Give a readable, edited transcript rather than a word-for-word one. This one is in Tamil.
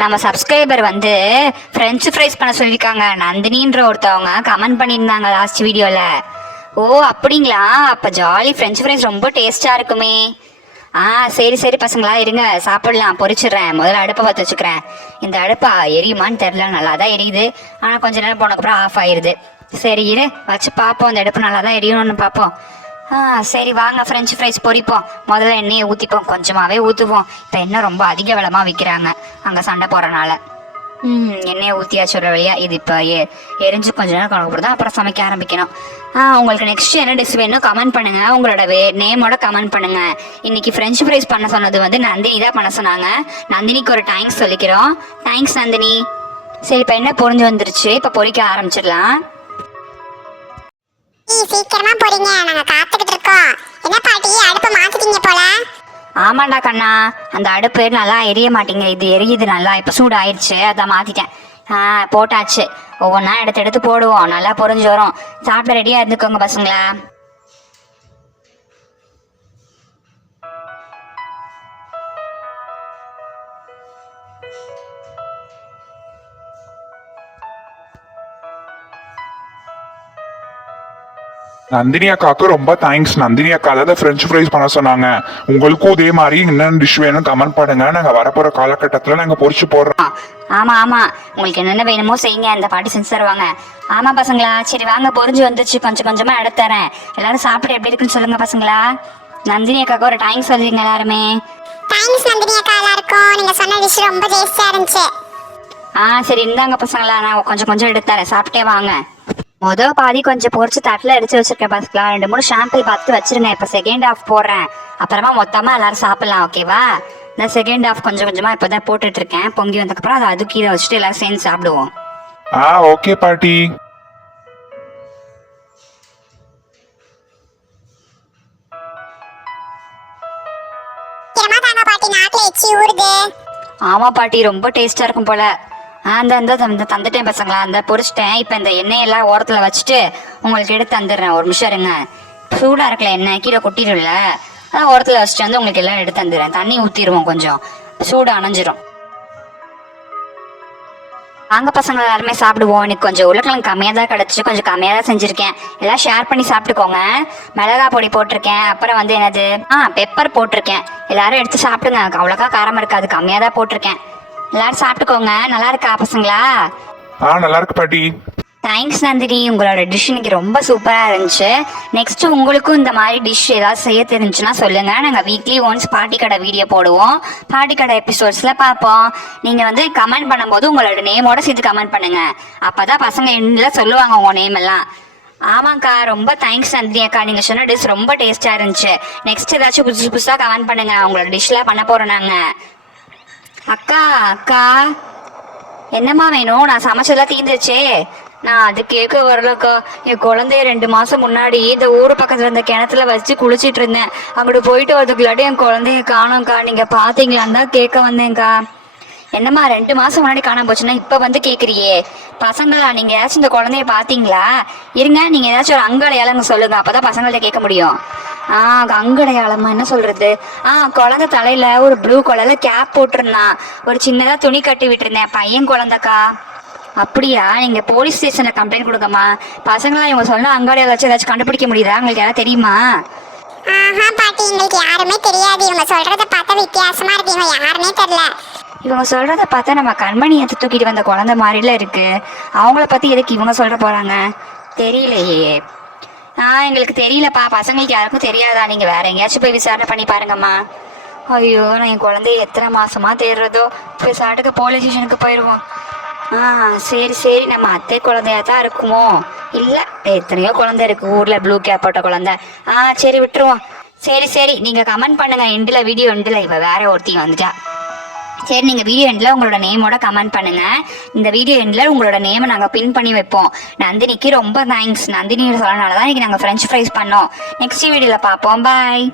நம்ம சப்ஸ்கிரைபர் வந்து ஃப்ரெஞ்சு ஃப்ரைஸ் பண்ண சொல்லியிருக்காங்க. நந்தினின்ற ஒருத்தவங்க கமெண்ட் பண்ணியிருந்தாங்க லாஸ்ட் வீடியோவில். ஓ அப்படிங்களா? அப்போ ஜாலி ஃப்ரெஞ்சு ஃப்ரைஸ் ரொம்ப டேஸ்ட்டாக இருக்குமே. சரி சரி பசங்களா, இருங்க சாப்பிடலாம். பொரிச்சிடுறேன். முதல்ல அடுப்பை பார்த்து வச்சுக்கிறேன். இந்த அடுப்பா எரியுமான்னு தெரில, நல்லா தான் எரியுது. ஆனால் கொஞ்ச நேரம் போனதுக்கப்புறம் ஆஃப் ஆயிடுது. சரி இரு வச்சு பார்ப்போம். இந்த அடுப்பு நல்லா தான் எரியணும்னு பார்ப்போம். சரி வாங்க ஃப்ரெஞ்சு ஃப்ரைஸ் பொரிப்போம். முதல்ல எண்ணெயை ஊற்றிப்போம், கொஞ்சமாகவே ஊற்றுவோம். இப்போ எண்ணெய் ரொம்ப அதிக விலமாக விற்கிறாங்க அங்கே சண்டை போடுறனால. எண்ணெயை ஊற்றியாச்சு ஒரு வழியா. இது இப்போ எரிஞ்சு கொஞ்ச நேரம் கணக்கு தான் அப்புறம் சமைக்க ஆரம்பிக்கணும். உங்களுக்கு நெக்ஸ்ட் என்ன டிஷ் வேணும் கமெண்ட் பண்ணுங்க. உங்களோட நேமோட கமெண்ட் பண்ணுங்க. இன்னைக்கு ஃப்ரெஞ்சு ஃப்ரைஸ் பண்ண சொன்னது வந்து நந்தினி தான் பண்ண சொன்னாங்க. நந்தினிக்கு ஒரு தேங்க்ஸ் சொல்லிக்கிறோம். தேங்க்ஸ் நந்தினி. சரி இப்போ என்ன பொரிஞ்சு வந்துருச்சு, இப்போ பொரிக்க ஆரம்பிச்சிடலாம். சீக்கிரமா போறீங்க, நாங்க காத்துக்கிட்டு இருக்கோம். என்ன பாட்டி அடுப்பு மாத்திட்டீங்க போல? ஆமாண்டா கண்ணா, அந்த அடுப்பு நல்லா எரிய மாட்டேங்க. இது எரியுது நல்லா, இப்போ சூடு ஆயிடுச்சு, அதான் மாத்திட்டேன். போட்டாச்சு. ஒவ்வொன்றா எடுத்து எடுத்து போடுவோம், நல்லா பொரிஞ்சு வரும். சாப்பிட ரெடியா இருந்துக்கோங்க பசங்களா. நந்தினி அக்காவுக்கு ரொம்ப தேங்க்ஸ். நந்தினி அக்கா தான் ஃப்ரெஞ்ச் ஃப்ரைஸ் பண்ண சொன்னாங்க. உங்களுக்கும் இதே மாதிரி என்னென்ன டிஷ் வேணும் கமெண்ட் பண்ணுங்க. நாங்கள் வரப்போற காலகட்டத்தில் நாங்கள் பொரிச்சு போடுறோம். ஆமா ஆமா, உங்களுக்கு என்னென்ன வேணுமோ செய்யுங்க, அந்த பாட்டி செஞ்சு தருவாங்க. ஆமா பசங்களா, சரி வாங்க பொரிஞ்சு வந்துச்சு, கொஞ்சம் கொஞ்சமா எடுத்து தரேன். எல்லாரும் சாப்பிட்டு எப்படி இருக்குன்னு சொல்லுங்க பசங்களா. நந்தினி அக்காவுக்கு ஒரு தேங்க்ஸ் சொல்றீங்க எல்லாருமே. தேங்க்ஸ் நந்தினி அக்கா, எல்லாருக்கும் நீங்க சொன்ன டிஷ் ரொம்ப டேஸ்டியா இருந்துச்சு. சரி இந்தாங்க பசங்களா, நான் கொஞ்சம் கொஞ்சம் எடுத்து தரேன், சாப்பிட்டே வாங்க. மொதல் பாதி கொஞ்சம் பொரிச்சு தட்டில் அடிச்சு வச்சிருக்கேன் பசங்களா. 2-3 ஷாம்பிள் பார்த்து வச்சிருங்க. இப்போ செகண்ட் ஹாஃப் போடுறேன், அப்புறமா மொத்தமா எல்லாரும் சாப்பிடலாம். ஓகேவா? இந்த செகண்ட் ஹாஃப் கொஞ்சம் கொஞ்சமா இப்போதான் போட்டுட்டு இருக்கேன். பொங்கி வந்ததுக்கப்புறம் அதை கீழே வச்சுட்டு எல்லாரும் சேர்ந்து சாப்பிடுவோம். ஓகே பாட்டி. ஆமா பாட்டி, ரொம்ப டேஸ்டா இருக்கும் போல. அந்த தந்துட்டேன் பசங்களா, அந்த பொரிச்சிட்டேன். இப்போ இந்த எண்ணெயெல்லாம் ஓரத்தில் வச்சுட்டு உங்களுக்கு எடுத்து தந்துடுறேன். ஒரு நிமிஷம் இருங்க. சூடாக இருக்கல எண்ணெய், கீழே கொட்டிடும்ல, அதான் ஓரத்தில் வச்சுட்டு வந்து உங்களுக்கு எல்லாம் எடுத்து தந்துடுறேன். தண்ணி ஊற்றிடுவோம், கொஞ்சம் சூடு அணைஞ்சிரும். வாங்க பசங்க எல்லாருமே சாப்பிடுவோம். இன்னைக்கு கொஞ்சம் உருளைக்கிழங்கு கம்மியாக தான் கிடச்சி, கொஞ்சம் கம்மியாக தான் செஞ்சுருக்கேன். எல்லாம் ஷேர் பண்ணி சாப்பிட்டுக்கோங்க. மிளகா பொடி போட்டிருக்கேன், அப்புறம் வந்து என்னது பெப்பர் போட்டிருக்கேன். எல்லாரும் எடுத்து சாப்பிடுங்க. அவ்வளோக்கா காரமாக இருக்காது, கம்மியாக தான் போட்டிருக்கேன். எல்லாரும் சாப்பிட்டுக்கோங்க. நல்லா இருக்கா பசங்களா? நல்லா இருக்கு பாட்டி. தேங்க்ஸ் நந்தினி, உங்களோட டிஷ் இன்னைக்கு ரொம்ப சூப்பராக இருந்துச்சு. நெக்ஸ்ட் உங்களுக்கும் இந்த மாதிரி டிஷ் ஏதாவது செய்ய தெரிஞ்சுன்னா சொல்லுங்க. நாங்கள் வீக்லி ஒன்ஸ் பாட்டி கடை வீடியோ போடுவோம், பாட்டி கடை எபிசோட்ஸ்ல பார்ப்போம். நீங்க வந்து கமெண்ட் பண்ணும்போது உங்களோட நேமோட சேர்த்து கமெண்ட் பண்ணுங்க. அப்பதான் பசங்க என்ன சொல்லுவாங்க உங்க நேம் எல்லாம். ஆமாக்கா, ரொம்ப தேங்க்ஸ் நந்தினி அக்கா, நீங்க சொன்ன டிஷ் ரொம்ப டேஸ்டா இருந்துச்சு. நெக்ஸ்ட் ஏதாச்சும் புதுசு புதுசாக கமெண்ட் பண்ணுங்க. உங்களோட டிஷ்லாம் பண்ண போறோம் நாங்க. அக்கா அக்கா, என்னம்மா வேணும்? நான் சமைச்சதெல்லாம் தீந்துருச்சே. நான் அது கேட்க வரலக்கா. என் குழந்தைய 2 மாசம் முன்னாடி இந்த ஊர் பக்கத்துல இருந்த கிணத்துல வச்சு குளிச்சிட்டு இருந்தேன். அங்கிட்டு போயிட்டு வரதுக்குள்ளாட்டி என் குழந்தைய காணோம்க்கா. நீங்க பாத்தீங்களான்னு தான் கேட்க வந்தேன்க்கா. என்னம்மா 2 மாசம் முன்னாடி காணாம போச்சுன்னா இப்ப வந்து கேக்குறியே? பசங்களா, நீங்க ஏதாச்சும் இந்த குழந்தைய பாத்தீங்களா? இருங்க, நீங்க ஏதாச்சும் ஒரு அங்கடையாளங்க சொல்லுங்க, அப்பதான் பசங்கள்ட்ட கேட்க முடியும். அங்கடையாளமா என்ன சொல்றது? குழந்தை தலையில ஒரு ப்ளூ கலர்ல கேப் போட்டிருந்தான். ஒரு சின்னதா துணி கட்டி விட்டுருந்தேன். பையன் குழந்தைக்கா. அப்படியா? நீங்க போலீஸ் ஸ்டேஷன்ல கம்ப்ளைண்ட் கொடுங்கம்மா. பசங்களா, இவங்க சொன்ன அங்காடியால வச்சு ஏதாச்சும் கண்டுபிடிக்க முடியுதா? உங்களுக்கு யாராவது தெரியுமா? பாட்டி, எங்களுக்கு யாருமே தெரியாது. இவங்க சொல்றத பார்த்தா வித்தியாசமா இருக்கு. இவங்க யாருமே தெரியல. இவங்க சொல்றத பார்த்தா நம்ம கண்மணி எடுத்து தூக்கிட்டு வந்த குழந்தை மாதிரில இருக்கு. அவங்கள பத்தி எதுக்கு இவங்க சொல்ற போறாங்க? தெரியலையே. எங்களுக்கு தெரியலப்பா. பசங்களுக்கு யாருக்கும் தெரியாதா? நீங்க வேற எங்கேயாச்சும் போய் விசாரணை பண்ணி பாருங்கம்மா. ஐயோ, நான் என் குழந்தைய எத்தனை மாசமா தேடுறதோ. போய் சாட்டுக்கு போலீஸ் ஸ்டேஷனுக்கு போயிடுவோம். சரி சரி, நம்ம அத்தை குழந்தையா தான் இருக்குமோ? இல்ல, எத்தனையோ குழந்தை இருக்கு ஊர்ல ப்ளூ கேப் போட்ட குழந்தை. சரி விட்டுருவோம். சரி சரி, நீங்க கமெண்ட் பண்ணுங்க எண்டில், வீடியோ எண்டில். இவ வேற ஒருத்தி வந்துட்டா. சரி, நீங்க வீடியோ எண்டில் உங்களோட நேமோட கமெண்ட் பண்ணுங்க. இந்த வீடியோ எண்டில் உங்களோட நேமை நாங்கள் பின் பண்ணி வைப்போம். நந்தினிக்கு ரொம்ப தேங்க்ஸ். நந்தினி சொல்லனால தான் இன்னைக்கு நாங்கள் ஃப்ரெஞ்ச் ஃப்ரைஸ் பண்ணோம். நெக்ஸ்ட் வீடியோவில் பார்ப்போம். பாய்.